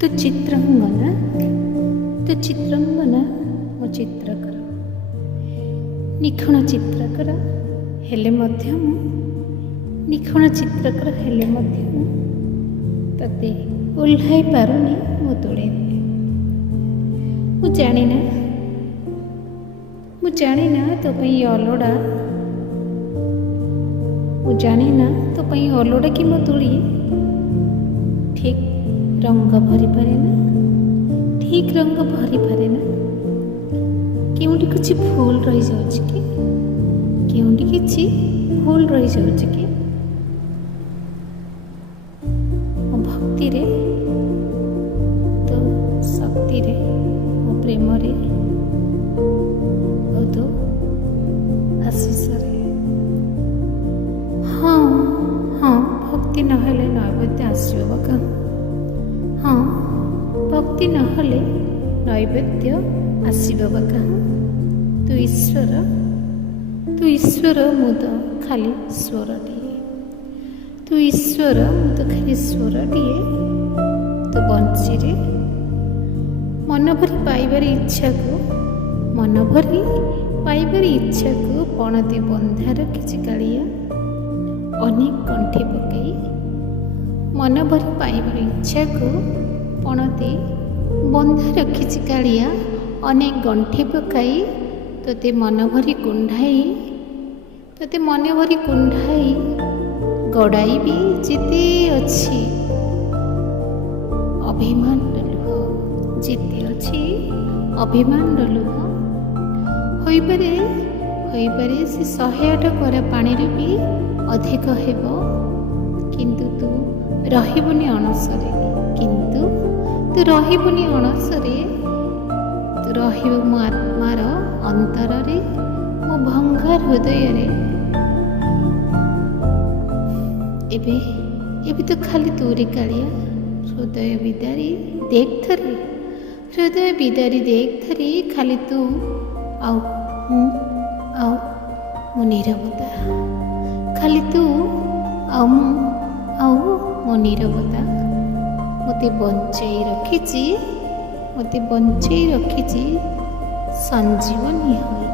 ତୁ ଚିତ୍ରାଙ୍ଗନା ତୁ ଚିତ୍ରାଙ୍ଗନା ମୋ ଚିତ୍ରକର ନିଖୁଣ ଚିତ୍ରକର ହେଲେ ମଧ୍ୟ ମୁଁ ନିଖୁଣ ଚିତ୍ରକର ହେଲେ ମଧ୍ୟ ମୁଁ ତତେ ଓହ୍ଲାଇ ପାରୁନି ମୋ ତୋଳିରେ। ମୁଁ ଜାଣିନା ତୋ ପାଇଁ ଅଲୋଡ଼ା, ମୁଁ ଜାଣିନା ତୋ ପାଇଁ ଅଲୋଡ଼ା କି ମୋ ତୋଳି ଠିକ୍ ରଙ୍ଗ ଭରିପାରେ ନା, ଠିକ୍ ରଙ୍ଗ ଭରିପାରେ ନା। କେଉଁଠି କିଛି ଭୁଲ ରହିଯାଉଛି କି, କେଉଁଠି କିଛି ଭୁଲ ରହିଯାଉଛି କି? ମୋ ଭକ୍ତିରେ, ତୋ ଶକ୍ତିରେ, ମୋ ପ୍ରେମରେ, ଓ ତୋ ଆଶୀଷରେ। ହଁ ଭକ୍ତି ନହେଲେ ନୈବେଦ୍ୟ ଆସିବ ବାକା। ହଁ ଭକ୍ତି ନହେଲେ ନୈବେଦ୍ୟ ଆସିବ ବାକା। ତୁ ଈଶ୍ୱର, ମୁଁ ତ ଖାଲି ସ୍ୱରଟିଏ। ତୁ ଈଶ୍ୱର, ମୁଁ ତ ଖାଲି ସ୍ୱରଟିଏ। ତୁ ବଂଶୀରେ ମନ ଭରି ପାଇବାର ଇଚ୍ଛାକୁ ପଣତି ବନ୍ଧା ରଖିଛି କାଳିଆ ଅନେକ ଗଣ୍ଠି ପକାଇ। ମନ ଭରି ପାଇବାର ଇଚ୍ଛାକୁ ପଣତି ବନ୍ଧା ରଖିଛି କାଳିଆ ଅନେକ ଗଣ୍ଠି ପକାଇ। ତୋତେ ମନ ଭରି କୁଣ୍ଢାଇ ଗଡ଼ାଇବି ଯେତେ ଅଛି ଅଭିମାନର ଲୁହ, ଯେତେ ଅଛି ଅଭିମାନର ଲୁହ। ହୋଇପାରେ ସେ 108 କରା ପାଣିରୁ ବି ଅଧିକ ହେବ, କିନ୍ତୁ ତୁ ରହିବୁନି ଅଣସରେ। ତୁ ରହିବୁ ମୋ ଆତ୍ମାର ଅନ୍ତରରେ, ମୋ ଭଙ୍ଗା ହୃଦୟରେ। ଏବେ ତ ଖାଲି ତୋରି କାଳିଆ ହୃଦୟ ବିଦାରୀ ଦେଖ ଥରେ, ଖାଲି ତୁ ଆଉ ମୋ ନୀରବତା, ଖାଲି ତୁ ଆଉ ମୋ ନୀରବତା ମୋତେ ବଞ୍ଚେଇ ରଖିଛି ସଞ୍ଜୀବନୀ ହୋଇ।